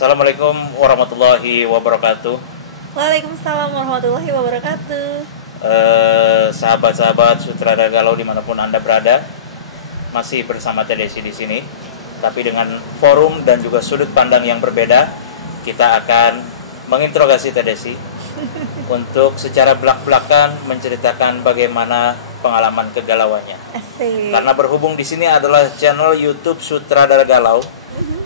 Assalamualaikum warahmatullahi wabarakatuh. Waalaikumsalam warahmatullahi wabarakatuh. Sahabat-sahabat sutradara galau dimanapun Anda berada, masih bersama Teh Desi di sini, tapi dengan forum dan juga sudut pandang yang berbeda. Kita akan menginterogasi Teh Desi untuk secara belak-belakan menceritakan bagaimana pengalaman kegalauannya. Asik. Karena berhubung di sini adalah channel YouTube Sutradara Galau,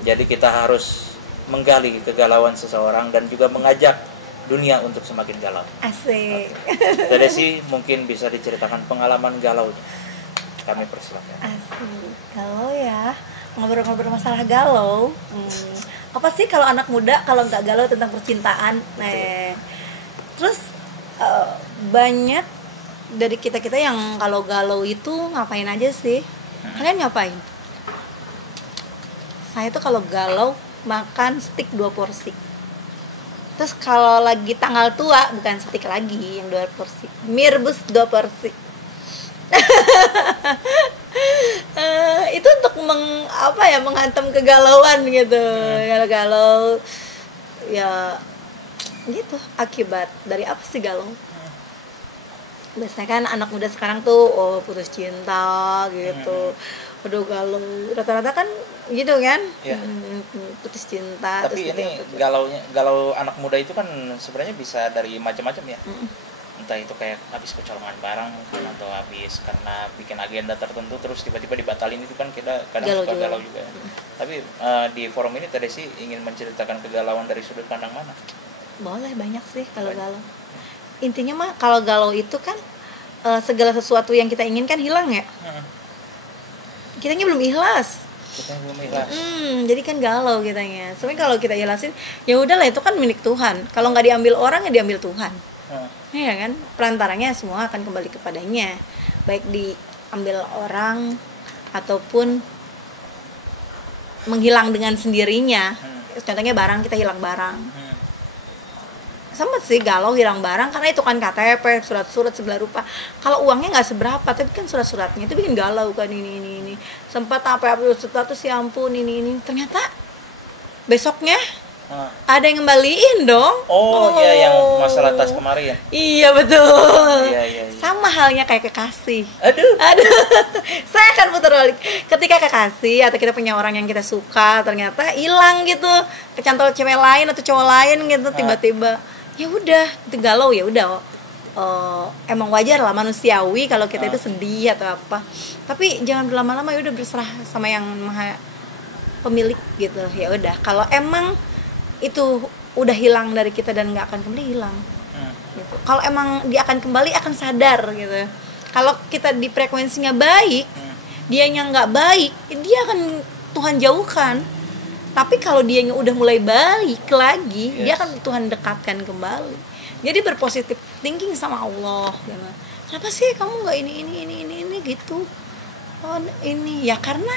jadi kita harus menggali kegalauan seseorang dan juga mengajak dunia untuk semakin galau. Asik. Teh Desi mungkin bisa diceritakan pengalaman galau. Kami persilakan. Asik. Galau ya. Ngobrol-ngobrol masalah galau. Apa sih kalau anak muda kalau nggak galau tentang percintaan? Nah, terus banyak dari kita-kita yang kalau galau itu ngapain aja sih? Kalian ngapain? Saya tuh kalau galau makan steak 2 porsi. Terus kalau lagi tanggal tua bukan steak lagi yang 2 porsi, mie rebus 2 porsi. Itu untuk menghantam kegalauan gitu. Kalau galau ya gitu, akibat dari apa sih galau? Biasanya kan anak muda sekarang tuh putus cinta gitu. Udah galau, rata-rata kan gitu kan Ya. Putus cinta. Tapi ini galau anak muda itu kan sebenarnya bisa dari macam-macam ya. Entah itu kayak habis kecolongan barang kan, atau habis karena bikin agenda tertentu terus tiba-tiba dibatalin, itu kan kita kadang suka galau juga. Tapi di forum ini Teh Desi ingin menceritakan kegalauan dari sudut pandang mana? Boleh, banyak sih kalau galau. Intinya mah kalau galau itu kan segala sesuatu yang kita inginkan hilang ya. Kitanya belum ikhlas. Jadi kan galau kitanya. Sebenarnya kalau kita ikhlasin, ya udahlah, itu kan milik Tuhan. Kalau nggak diambil orang, ya diambil Tuhan. Ya kan, perantaranya semua akan kembali kepadanya. Baik diambil orang ataupun menghilang dengan sendirinya. Contohnya barang, kita hilang barang. Sempet sih galau hilang barang karena itu kan KTP, surat-surat segala rupa. Kalau uangnya nggak seberapa, tapi kan surat-suratnya itu bikin galau kan, ini. Sempat upload status, ya ampun, ini. Ternyata besoknya ada yang ngembaliin dong. Iya, yang masalah tas kemarin. Iya, betul. Iya. Sama halnya kayak kekasih. Aduh. Saya akan putar balik. Ketika kekasih atau kita punya orang yang kita suka ternyata hilang gitu, kecantol cewek lain atau cowok lain gitu tiba-tiba. Ya udah, itu galau, ya udah. Emang wajar lah, manusiawi kalau kita itu sedih atau apa. Tapi jangan berlama-lama, ya udah, berserah sama yang maha pemilik gitu. Ya udah, kalau emang itu udah hilang dari kita dan nggak akan kembali, hilang. Gitu. Kalau emang dia akan kembali, akan sadar gitu. Kalau kita di frekuensinya baik, dianya nggak baik, dia akan Tuhan jauhkan. Tapi kalau dianya udah mulai balik lagi, dia akan Tuhan dekatkan kembali. Jadi berpositif thinking sama Allah gitu. Kenapa sih kamu nggak ini gitu? Oh, ini ya karena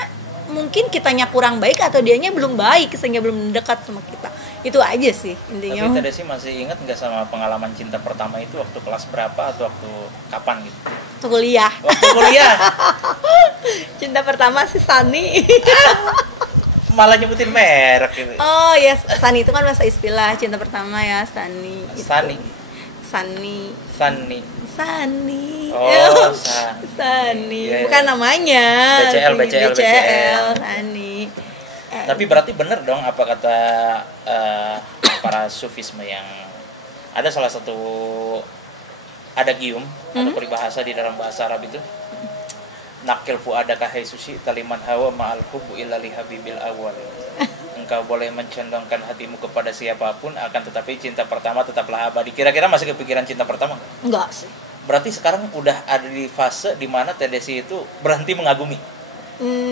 mungkin kitanya kurang baik atau dianya belum baik sehingga belum dekat sama kita. Itu aja sih intinya. Tapi Teh Desi masih ingat nggak sama pengalaman cinta pertama itu waktu kelas berapa atau waktu kapan gitu? Waktu kuliah. Waktu kuliah. Cinta pertama si Sani. Malah nyebutin merek gitu. Oh ya, Sani itu kan bahasa istilah, cinta pertama ya, Sani. Sani. Oh, Sani. Yeah. Bukan namanya. BCL. Sani. Tapi berarti bener dong apa kata para sufisme yang ada salah satu adagium atau peribahasa di dalam bahasa Arab itu. Nakil fuadaka hai susi taliman hawa ma'al hubbu illa li habibil awal. Engkau boleh mencondongkan hatimu kepada siapapun, akan tetapi cinta pertama tetaplah abadi. Kira-kira masih kepikiran cinta pertama nggak? Enggak sih. Berarti sekarang udah ada di fase di mana Teh Desi itu berhenti mengagumi.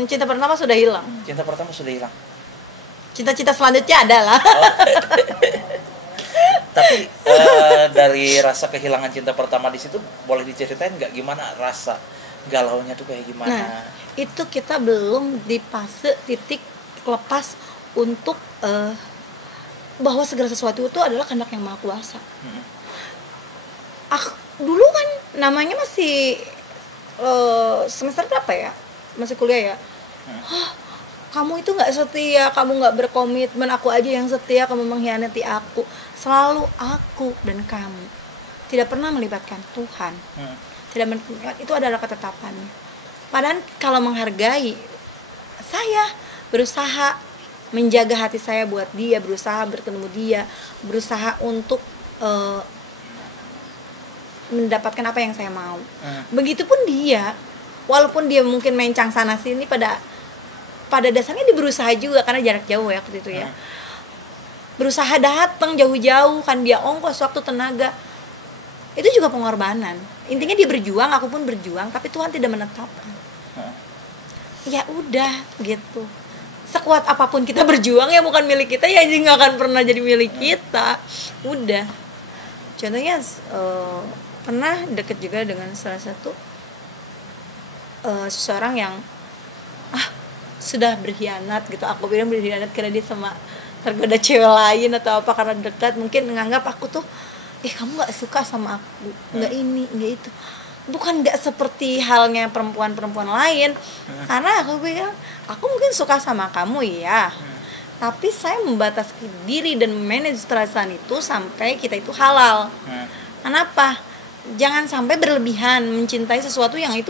Cinta pertama sudah hilang. Cinta pertama sudah hilang. Cita-cita selanjutnya adalah. Tapi dari rasa kehilangan cinta pertama di situ boleh diceritain nggak gimana rasa galaunya tuh kayak gimana? Nah, itu kita belum di fase titik lepas untuk bahwa segala sesuatu itu adalah kehendak yang maha kuasa. Dulu kan namanya masih semester berapa ya? Masih kuliah ya? kamu itu nggak setia, kamu nggak berkomitmen, aku aja yang setia, kamu mengkhianati aku. Selalu aku dan kamu, tidak pernah melibatkan Tuhan. Tidak melibatkan, itu adalah ketetapannya. Padahal kalau menghargai, saya berusaha menjaga hati saya buat dia, berusaha bertemu dia, berusaha untuk mendapatkan apa yang saya mau. Begitupun dia, walaupun dia mungkin mencang sana sini, pada dasarnya dia berusaha juga, karena jarak jauh ya waktu itu ya. Berusaha datang jauh-jauh, kan dia ongkos waktu, tenaga. Itu juga pengorbanan. Intinya dia berjuang, aku pun berjuang, tapi Tuhan tidak menetapkan. Ya udah gitu. Sekuat apapun kita berjuang, ya bukan milik kita, ya nggak akan pernah jadi milik kita. Udah. Contohnya pernah deket juga dengan salah satu seseorang yang sudah berkhianat gitu. Aku bilang berkhianat karena dia sama tergoda cewek lain atau apa, karena dekat, mungkin menganggap aku tuh kamu nggak suka sama aku, nggak ini, nggak itu. Bukan nggak seperti halnya perempuan-perempuan lain, karena aku bilang aku mungkin suka sama kamu ya, tapi saya membatasi diri dan manage perasaan itu sampai kita itu halal. Kenapa? Jangan sampai berlebihan mencintai sesuatu yang itu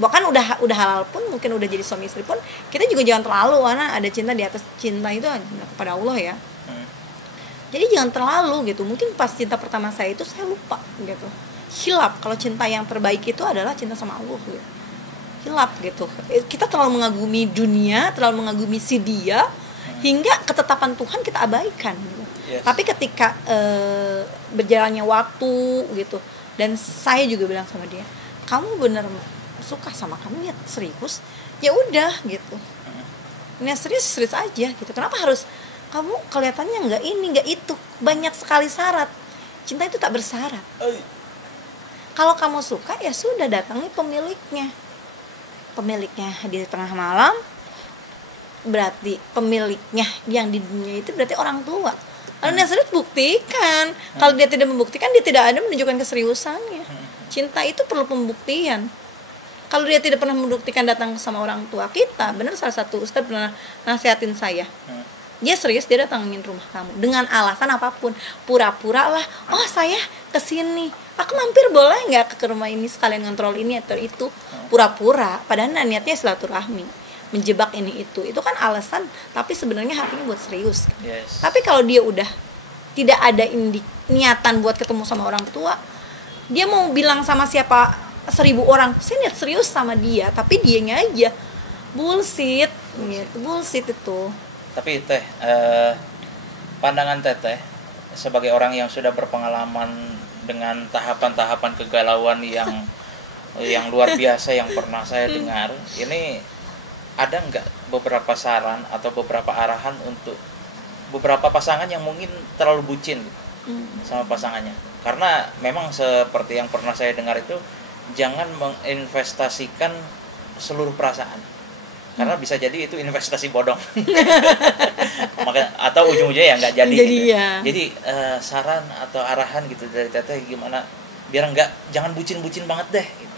bahkan udah halal pun, mungkin udah jadi suami istri pun, kita juga jangan terlalu, karena ada cinta di atas cinta itu kepada Allah ya. Jadi jangan terlalu gitu. Mungkin pas cinta pertama saya itu saya lupa gitu, hilap kalau cinta yang terbaik itu adalah cinta sama Allah gitu. Hilap gitu, kita terlalu mengagumi dunia, terlalu mengagumi si dia, hingga ketetapan Tuhan kita abaikan gitu. Tapi ketika berjalannya waktu gitu, dan saya juga bilang sama dia, kamu bener suka sama kamu, niat serius, ya udah gitu, niat serius aja gitu. Kenapa harus kamu kelihatannya nggak ini nggak itu, banyak sekali syarat. Cinta itu tak bersyarat. Kalau kamu suka, ya sudah, datangi pemiliknya di tengah malam, berarti pemiliknya yang di dunia itu berarti orang tua. Kalau niat serius buktikan. Kalau dia tidak membuktikan, dia tidak ada menunjukkan keseriusannya. Cinta itu perlu pembuktian. Kalau dia tidak pernah membuktikan datang sama orang tua kita, benar salah satu ustadz pernah nasihatin saya. Dia serius, dia datangin rumah kamu dengan alasan apapun, pura-pura lah, oh saya kesini, aku mampir boleh nggak ke rumah ini sekalian ngontrol ini atau itu, pura-pura, padahal niatnya silaturahmi, menjebak ini itu kan alasan, tapi sebenarnya hatinya buat serius. Tapi kalau dia udah tidak ada niatan buat ketemu sama orang tua, dia mau bilang sama siapa 1000 orang, saya niat serius sama dia, tapi dianya aja bullshit gitu, bullshit itu. Tapi Teh, pandangan Teteh sebagai orang yang sudah berpengalaman dengan tahapan-tahapan kegalauan yang luar biasa yang pernah saya dengar, ini ada nggak beberapa saran atau beberapa arahan untuk beberapa pasangan yang mungkin terlalu bucin sama pasangannya? Karena memang seperti yang pernah saya dengar itu, jangan menginvestasikan seluruh perasaan, karena bisa jadi itu investasi bodong. Atau ujung-ujungnya ya nggak jadi gitu. Jadi saran atau arahan gitu dari Teteh gimana biar jangan bucin-bucin banget deh gitu.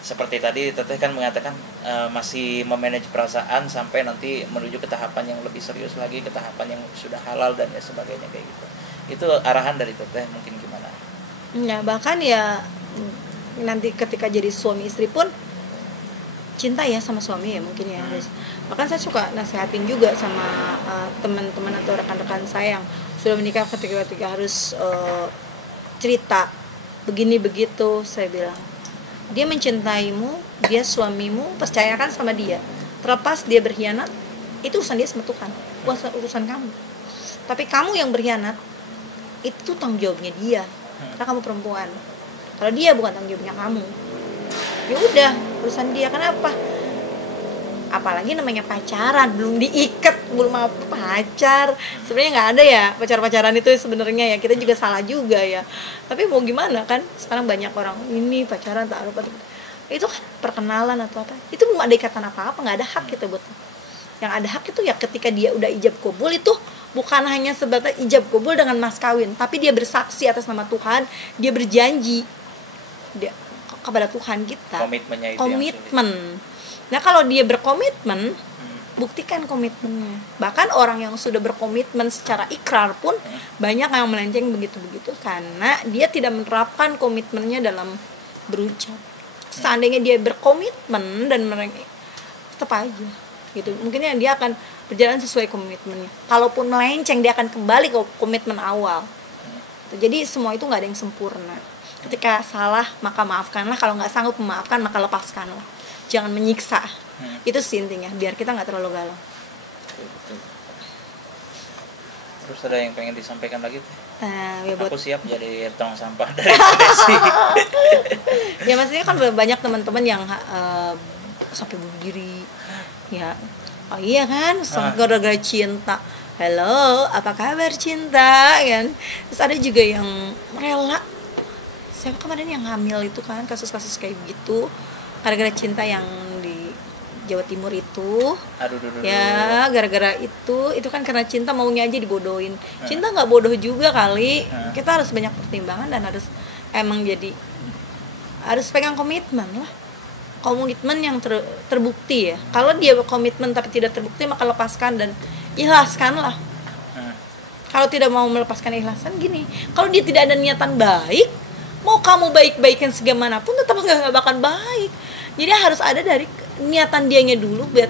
Seperti tadi Teteh kan mengatakan masih memanage perasaan sampai nanti menuju ke tahapan yang lebih serius lagi, ke tahapan yang sudah halal dan ya sebagainya kayak gitu. Itu arahan dari Teteh mungkin gimana? Ya bahkan ya nanti ketika jadi suami istri pun cinta ya sama suami ya mungkin ya. Bahkan saya suka nasihatin juga sama teman-teman atau rekan-rekan saya yang sudah menikah, ketika harus cerita begini begitu, saya bilang dia mencintaimu, dia suamimu, percayakan sama dia. Terlepas dia berkhianat, itu urusan dia sama Tuhan, bukan urusan kamu. Tapi kamu yang berkhianat, itu tanggung jawabnya dia, karena kamu perempuan. Kalau dia bukan tanggung jawabnya kamu, ya udah urusan dia. Kenapa? Apalagi namanya pacaran, belum diikat, belum apa pacar. Sebenarnya nggak ada ya pacaran itu sebenarnya ya, kita juga salah juga ya. Tapi mau gimana kan? Sekarang banyak orang ini pacaran taruh itu kan perkenalan atau apa? Itu belum ada ikatan apa-apa, nggak ada hak kita buat. Yang ada hak itu ya ketika dia udah ijab kabul, itu bukan hanya sebatas ijab kabul dengan mas kawin, tapi dia bersaksi atas nama Tuhan, dia berjanji dia kepada Tuhan kita. Komitmennya itu komitmen Nah kalau dia berkomitmen, buktikan komitmennya. Bahkan orang yang sudah berkomitmen secara ikrar pun banyak yang melenceng begitu-begitu karena dia tidak menerapkan komitmennya dalam berucap. Seandainya dia berkomitmen dan mereka tetap aja gitu, mungkinnya dia akan berjalan sesuai komitmennya. Kalaupun melenceng, dia akan kembali ke komitmen awal. Jadi semua itu nggak ada yang sempurna. Ketika salah maka maafkanlah, kalau nggak sanggup memaafkan maka lepaskanlah. Jangan menyiksa. Itu sih intinya, biar kita nggak terlalu galau. Terus ada yang pengen disampaikan lagi tuh? Ya buat Aku siap jadi tong sampah dari Desi. ya maksudnya kan banyak teman-teman yang sampai bunuh diri ya. Oh iya kan, gara-gara cinta. Halo, apa kabar cinta kan? Terus ada juga yang rela. Siapa kemarin yang hamil itu kan, kasus-kasus kayak gitu gara-gara cinta yang di Jawa Timur itu. Aduh. Ya gara-gara itu kan karena cinta, maunya aja dibodohin. Cinta nggak bodoh juga kali. Kita harus banyak pertimbangan dan harus emang jadi harus pegang komitmen lah. Komitmen yang terbukti ya. Kalau dia berkomitmen tapi tidak terbukti maka lepaskan dan ikhlaskanlah. Kalau tidak mau melepaskan, ikhlasan gini. Kalau dia tidak ada niatan baik, mau kamu baik-baikin segamanapun tetap nggak bakal baik. Jadi harus ada dari niatan dianya dulu, buat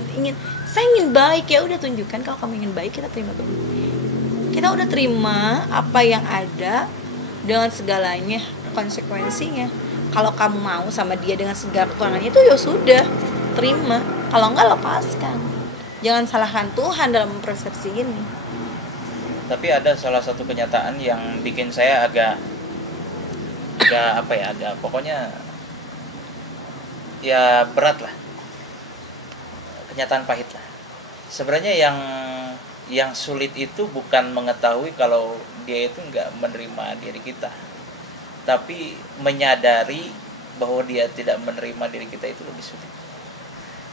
saya ingin baik, ya udah tunjukkan kalau kamu ingin baik, kita terima baik. Kita udah terima apa yang ada dengan segalanya konsekuensinya. Kalau kamu mau sama dia dengan segala kekurangannya itu ya sudah, terima. Kalau enggak, lepaskan. Jangan salahkan Tuhan dalam persepsi ini. Tapi ada salah satu kenyataan yang bikin saya agak pokoknya ya berat lah, kenyataan pahit lah. Sebenarnya yang sulit itu bukan mengetahui kalau dia itu nggak menerima diri kita, tapi menyadari bahwa dia tidak menerima diri kita itu lebih sulit.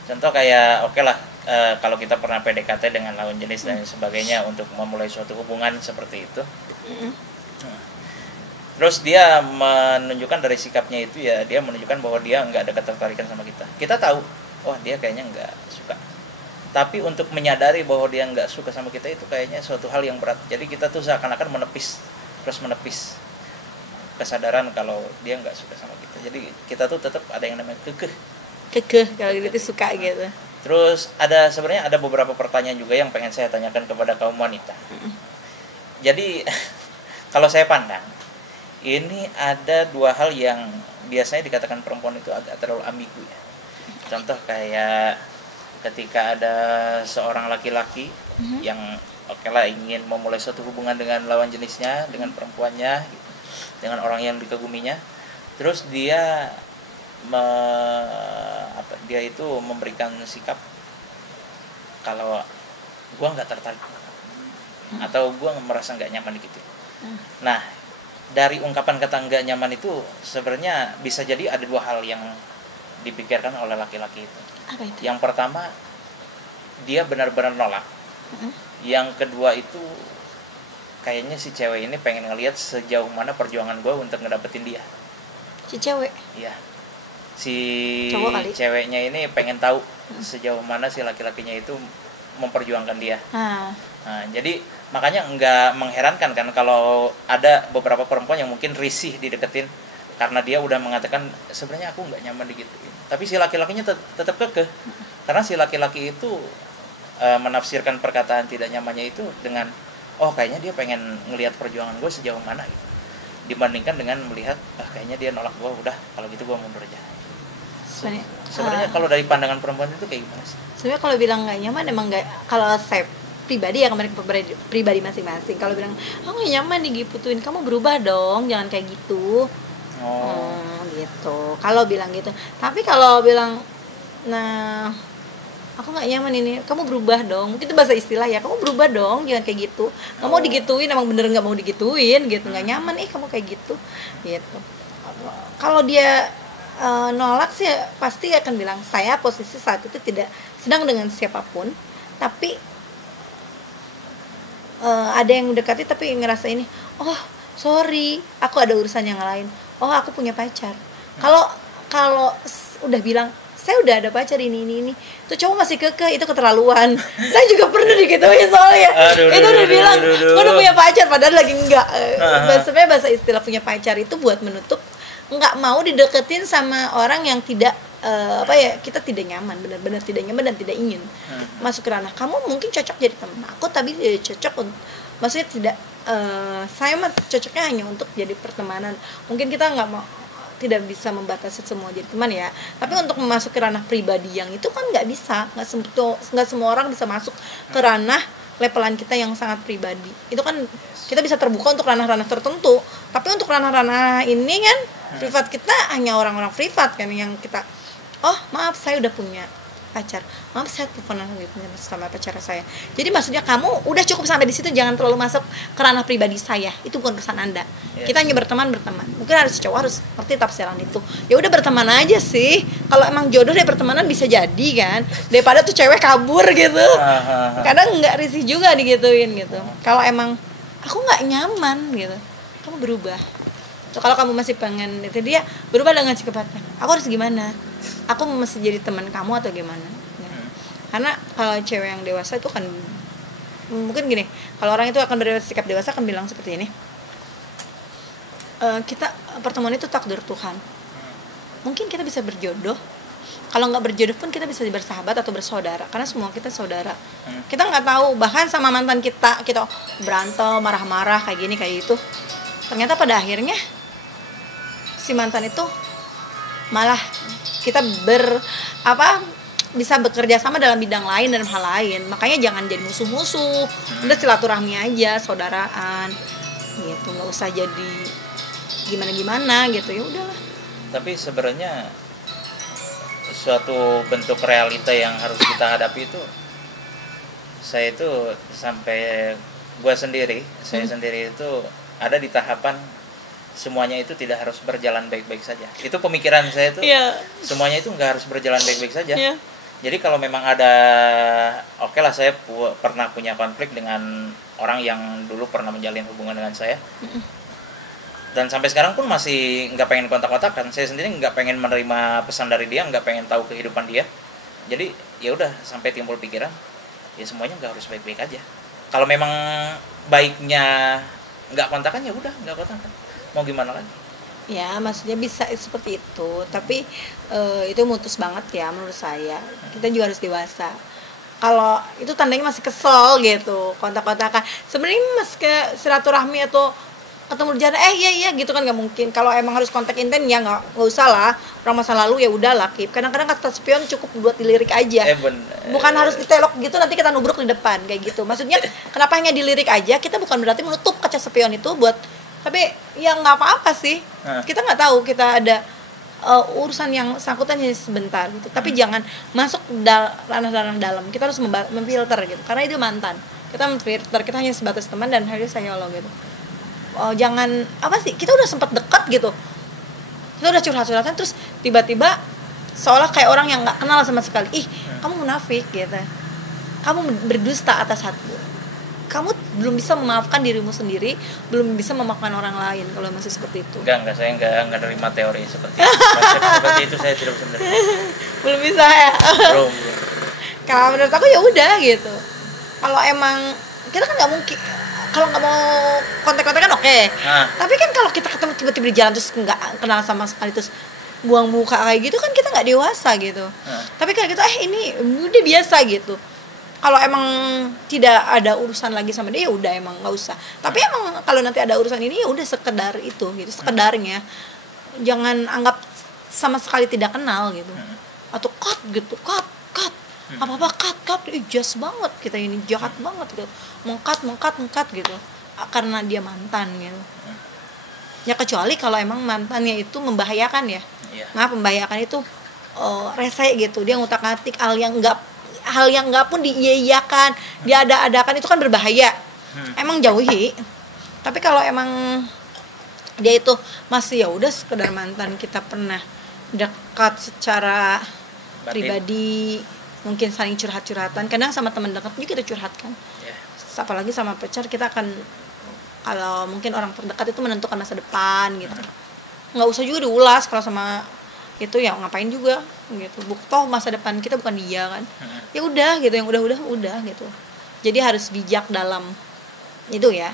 Contoh kayak kalau kita pernah PDKT dengan lawan jenis dan sebagainya untuk memulai suatu hubungan seperti itu, terus dia menunjukkan dari sikapnya itu ya, dia menunjukkan bahwa dia nggak ada ketertarikan sama kita. Kita tahu, dia kayaknya nggak suka. Tapi untuk menyadari bahwa dia nggak suka sama kita itu kayaknya suatu hal yang berat. Jadi kita tuh seakan-akan menepis kesadaran kalau dia nggak suka sama kita. Jadi kita tuh tetap ada yang namanya kekeh kalau gitu suka gitu. Terus sebenarnya ada beberapa pertanyaan juga yang pengen saya tanyakan kepada kaum wanita. Jadi kalau saya pandang, ini ada dua hal yang biasanya dikatakan perempuan itu agak terlalu ambigu ya. Contoh kayak ketika ada seorang laki-laki yang ingin memulai suatu hubungan dengan lawan jenisnya, dengan perempuannya, gitu, dengan orang yang dikaguminya, terus dia itu memberikan sikap kalau gua nggak tertarik atau gua merasa nggak nyaman gitu. Nah, dari ungkapan kata nggak nyaman itu sebenarnya bisa jadi ada dua hal yang dipikirkan oleh laki-laki itu. Apa itu? Yang pertama, dia benar-benar nolak. Yang kedua itu kayaknya si cewek ini pengen ngelihat sejauh mana perjuangan gue untuk ngedapetin dia. Si cewek? Iya. Si ceweknya ini pengen tahu sejauh mana si laki-lakinya itu memperjuangkan dia. Nah, jadi makanya nggak mengherankan kan kalau ada beberapa perempuan yang mungkin risih dideketin karena dia udah mengatakan sebenarnya aku nggak nyaman digituin. Tapi si laki-lakinya tetap kekeh. Karena si laki-laki itu menafsirkan perkataan tidak nyamannya itu dengan kayaknya dia pengen ngelihat perjuangan gue sejauh mana gitu. Dibandingkan dengan melihat kayaknya dia nolak gue, udah kalau gitu gue mundur aja. Sebenarnya kalau dari pandangan perempuan itu kayak gimana sih? Sebenarnya kalau bilang nggak nyaman emang nggak, kalau saya pribadi ya, kemarin pribadi masing-masing. Kalau bilang aku nggak nyaman digituin, kamu berubah dong, jangan kayak gitu. Gitu. Kalau bilang gitu. Tapi kalau bilang aku nggak nyaman ini, kamu berubah dong. Mungkin itu bahasa istilah ya, kamu berubah dong, jangan kayak gitu. Kamu mau digituin, emang bener nggak mau digituin gitu, nggak nyaman kamu kayak gitu. Gitu. Kalau dia nolak sih pasti akan bilang saya posisi saat itu tidak sedang dengan siapapun, tapi ada yang mendekati tapi ngerasa ini, sorry, aku ada urusan yang lain, aku punya pacar. Kalau udah bilang saya udah ada pacar ini tuh cowok masih kekeh, itu keterlaluan. Saya juga pernah digituin soalnya. Itu udah bilang gue udah punya pacar padahal lagi enggak. Sebenarnya bahasa istilah punya pacar itu buat menutup nggak mau dideketin sama orang yang tidak kita tidak nyaman, benar-benar tidak nyaman dan tidak ingin masuk ke ranah. Kamu mungkin cocok jadi teman aku, tapi cocok untuk, maksudnya tidak, saya mah cocoknya hanya untuk jadi pertemanan. Mungkin kita nggak mau, tidak bisa membatasi semua jadi teman ya, tapi untuk masuk ke ranah pribadi yang itu kan nggak bisa, nggak semua orang bisa masuk ke ranah levelan kita yang sangat pribadi. Itu kan kita bisa terbuka untuk ranah-ranah tertentu, tapi untuk ranah-ranah ini kan privat, kita hanya orang-orang privat kan yang kita, oh maaf saya udah punya pacar, maaf saya teleponan sama pacar saya. Jadi maksudnya kamu udah cukup sampai di situ, jangan terlalu masuk ke ranah pribadi saya. Itu bukan pesan Anda. Kita hanya berteman. Mungkin harus cowok harus ngerti tafsiran itu. Ya udah berteman aja sih. Kalau emang jodoh dari pertemanan bisa jadi kan, daripada tuh cewek kabur gitu. Kadang nggak risih juga digituin gitu. Kalau emang aku nggak nyaman gitu, kamu berubah. So, kalau kamu masih pengen itu, dia berubah dengan secepatnya. Aku harus gimana? Aku masih jadi teman kamu atau gimana? Ya. Karena kalau cewek yang dewasa itu kan mungkin gini, kalau orang itu akan bersikap dewasa akan bilang seperti ini. Kita pertemuan itu takdir Tuhan. Mungkin kita bisa berjodoh. Kalau nggak berjodoh pun kita bisa bersahabat atau bersaudara, karena semua kita saudara. Kita nggak tahu, bahkan sama mantan kita berantem, marah-marah kayak gini kayak itu. Ternyata pada akhirnya si mantan itu malah kita bisa bekerja sama dalam bidang lain dan hal lain. Makanya jangan jadi musuh-musuh, udah silaturahmi aja, saudaraan gitu, nggak usah jadi gimana-gimana gitu, ya udahlah. Tapi sebenarnya suatu bentuk realita yang harus kita hadapi itu, saya itu sampai saya sendiri itu ada di tahapan semuanya itu tidak harus berjalan baik-baik saja. Itu pemikiran saya tuh, semuanya itu nggak harus berjalan baik-baik saja. Jadi kalau memang ada, oke lah, saya pernah punya konflik dengan orang yang dulu pernah menjalin hubungan dengan saya, dan sampai sekarang pun masih nggak pengen kontak-kontakan. Saya sendiri nggak pengen menerima pesan dari dia, nggak pengen tahu kehidupan dia. Jadi ya udah, sampai timbul pikiran, ya semuanya nggak harus baik-baik aja. Kalau memang baiknya nggak kontakan, ya udah nggak kontakan. Mau gimana lagi? Ya maksudnya bisa seperti itu, tapi itu mutus banget ya menurut saya. Kita juga harus dewasa. Kalau itu tandanya masih kesel gitu, kontak-kontakan, sebenarnya mas ke silaturahmi atau ketemu di jalan, iya gitu kan nggak mungkin. Kalau emang harus kontak inten ya nggak usah lah. Orang masa lalu ya udah lah, Kip. Kadang-kadang kata spion cukup buat dilirik aja, bukan harus ditelok gitu nanti kita nubruk di depan kayak gitu. Maksudnya kenapa hanya dilirik aja? Kita bukan berarti menutup kaca spion itu buat, tapi ya nggak apa-apa sih. Kita nggak tahu, kita ada urusan yang sangkutan hanya sebentar gitu. Tapi jangan masuk ranah-ranah dalam. Kita harus memfilter gitu, karena itu mantan. Kita memfilter, kita hanya sebatas teman dan hari saya Allah gitu. Jangan kita udah sempat dekat gitu, kita udah curhat-curhatan, terus tiba-tiba seolah kayak orang yang nggak kenal sama sekali. Kamu munafik gitu, kamu berdusta atas hati, kamu belum bisa memaafkan dirimu sendiri, belum bisa memaafkan orang lain kalau masih seperti itu. Enggak, saya enggak terima teori seperti itu. Konsep seperti itu saya tidak bisa menerima. Belum bisa ya. Belum. Kalau menurut aku ya udah gitu. Kalau emang kita kan nggak mungkin, kalau nggak mau kontak-kontakan oke. Tapi kan kalau kita ketemu tiba-tiba di jalan terus nggak kenal sama sekali, terus buang muka kayak gitu kan kita nggak dewasa gitu. Tapi kayak gitu ini udah biasa gitu. Kalau emang tidak ada urusan lagi sama dia, ya udah emang nggak usah. Tapi emang kalau nanti ada urusan ini ya udah sekedar itu gitu, sekedarnya. Jangan anggap sama sekali tidak kenal gitu. Atau cut gitu, cut. Apa-apa cut, jas banget kita ini, jahat banget gitu. Mengkat gitu. Karena dia mantan gitu. Ya kecuali kalau emang mantannya itu membahayakan ya. Nah, membahayakan itu rese gitu. Dia ngutak-ngatik hal yang nggak pun diiyakan, dia adakan, itu kan berbahaya. Emang jauhi. Tapi kalau emang dia itu masih ya udah sekedar mantan, kita pernah dekat secara pribadi, mungkin saling curhat-curhatan. Kadang sama teman dekat juga kita curhatkan. Apalagi sama pacar, kita akan, kalau mungkin orang terdekat itu menentukan masa depan gitu. Nggak usah juga diulas kalau sama itu ya ngapain juga gitu. Toh masa depan kita bukan dia kan. Ya udah gitu, yang udah gitu. Jadi harus bijak dalam itu ya.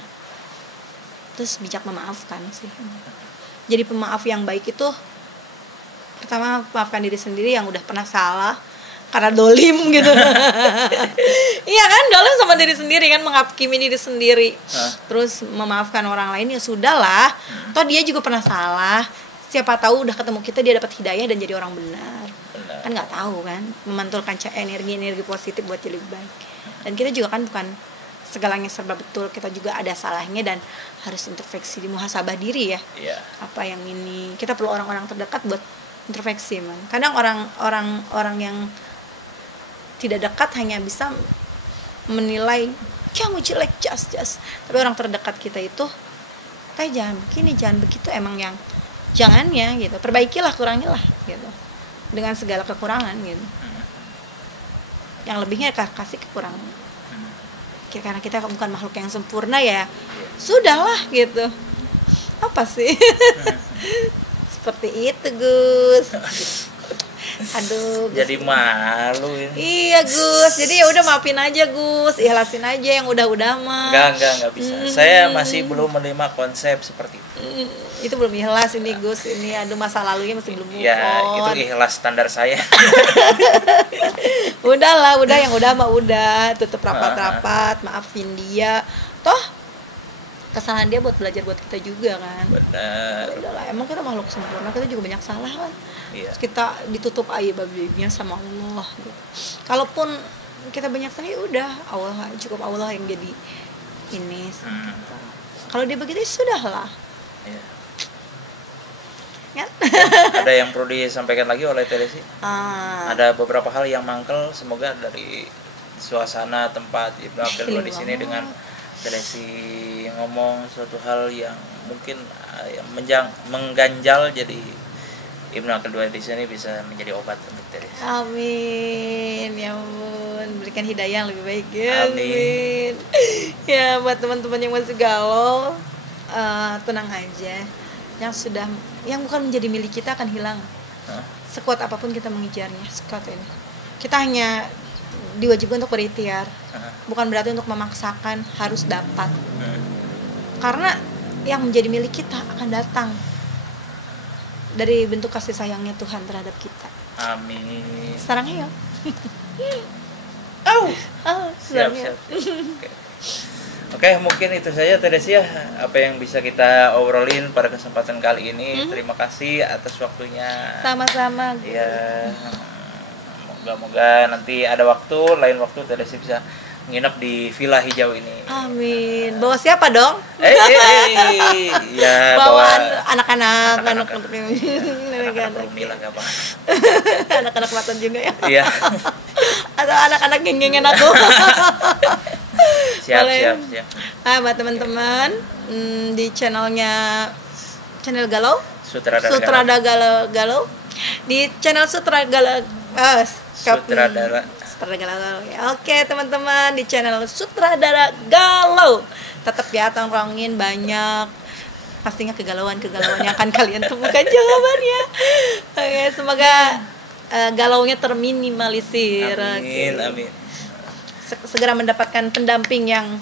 Terus bijak memaafkan sih. Jadi pemaaf yang baik itu pertama maafkan diri sendiri yang udah pernah salah karena dolim gitu. Iya kan, dolim sama diri sendiri kan, menghakimi diri sendiri. Terus memaafkan orang lain, ya sudahlah. Toh dia juga pernah salah. Siapa tahu udah ketemu kita dia dapat hidayah dan jadi orang benar. Kan nggak tahu kan, memantulkan energi positif buat jadi lebih baik. Dan kita juga kan bukan segalanya serba betul, kita juga ada salahnya dan harus introspeksi, muhasabah diri ya. Apa yang ini, kita perlu orang-orang terdekat buat introspeksi, man. Kadang orang yang tidak dekat hanya bisa menilai kamu jelek, jas. Tapi orang terdekat kita itu, kayak jangan begini, jangan begitu, emang yang jangannya gitu. Perbaikilah, kurangilah gitu. Dengan segala kekurangan gitu. Yang lebihnya kasih kekurangan. Karena kita bukan makhluk yang sempurna ya. Sudahlah gitu. Apa sih? Seperti itu, Gus. Aduh, Gus. Jadi malu ini. Iya, Gus. Jadi ya udah maafin aja, Gus. Ikhlasin aja yang udah mah. Enggak bisa. Saya masih belum menerima konsep seperti itu. Itu belum ikhlas ini, Gus. Ini aduh, masa lalunya masih belum move on. Ya, itu ikhlas standar saya. Udahlah, yang udah mah udah, tutup rapat-rapat, maafin dia. Toh kesalahan dia buat belajar buat kita juga kan. Benar. Udahlah, emang kita makhluk sempurna, kita juga banyak salah kan. Iya. Kita ditutup aib-aibnya sama Allah gitu. Kalaupun kita banyak salah, ya udah Allah, cukup Allah yang jadi ini. Kalau dia begitu, sudahlah. Iya. Kan? Ada yang perlu disampaikan lagi oleh Teresi? Ada beberapa hal yang mangkel, semoga dari suasana tempat Ibnu Aqil di sini dengan Teresi ngomong suatu hal yang mungkin mengganjal, jadi Ibnu Aqil di sini bisa menjadi obat untuk Teresi. Amin. Ya ampun, berikan hidayah yang lebih baik ya. Amin. Ya, buat teman-teman yang masih galau, tenang aja. Yang bukan menjadi milik kita akan hilang. Sekuat apapun kita mengejarnya, sekuat ini. Kita hanya diwajibkan untuk berikhtiar. Bukan berarti untuk memaksakan harus dapat. Karena yang menjadi milik kita akan datang dari bentuk kasih sayangnya Tuhan terhadap kita. Amin. Sekarang ayo. Siap. Oke, mungkin itu saja Teresi ya, apa yang bisa kita obrolin pada kesempatan kali ini. Terima kasih atas waktunya. Sama-sama. Ya, moga-moga nanti ada waktu, lain waktu Teresi bisa nginep di Villa Hijau ini. Amin. Bawa siapa dong? Ya, bawa anak-anak Mila enggak apa. Anak-anak Laton juga ya. Iya. Atau anak-anak geng-gengan aku. Siap. Buat teman-teman di channel Galau, Sutradara Galau, di channel Sutradara Galau. Oke, teman-teman, di channel Sutradara Galau. Tetap ya, tongkrongin banyak. Pastinya kegalauan yang akan kalian temukan jawabannya. Oke, semoga galaunya terminimalisir. Amin. Segera mendapatkan pendamping yang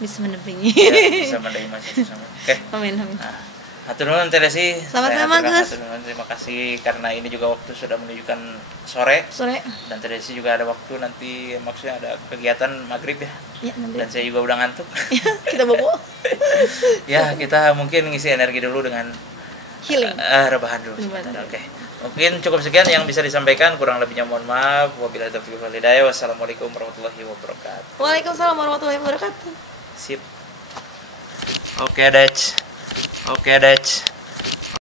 bisa mendampingi. Bisa mendampingi sama. Oke. Amin. Hatur nuhun Teresi. Sama-sama, Gus. Terima kasih karena ini juga waktu sudah menunjukkan sore. Dan Teresi juga ada waktu nanti, maksudnya ada kegiatan maghrib ya. Nanti. Dan saya juga udah ngantuk. Kita bobo. Ya, kita mungkin ngisi energi dulu dengan healing. Rebahan dulu. Oke. Mungkin cukup sekian yang bisa disampaikan, kurang lebihnya mohon maaf. Wabillahi taufiq wal hidayah. Wassalamualaikum warahmatullahi wabarakatuh. Waalaikumsalam warahmatullahi wabarakatuh. Sip. Oke, Dech.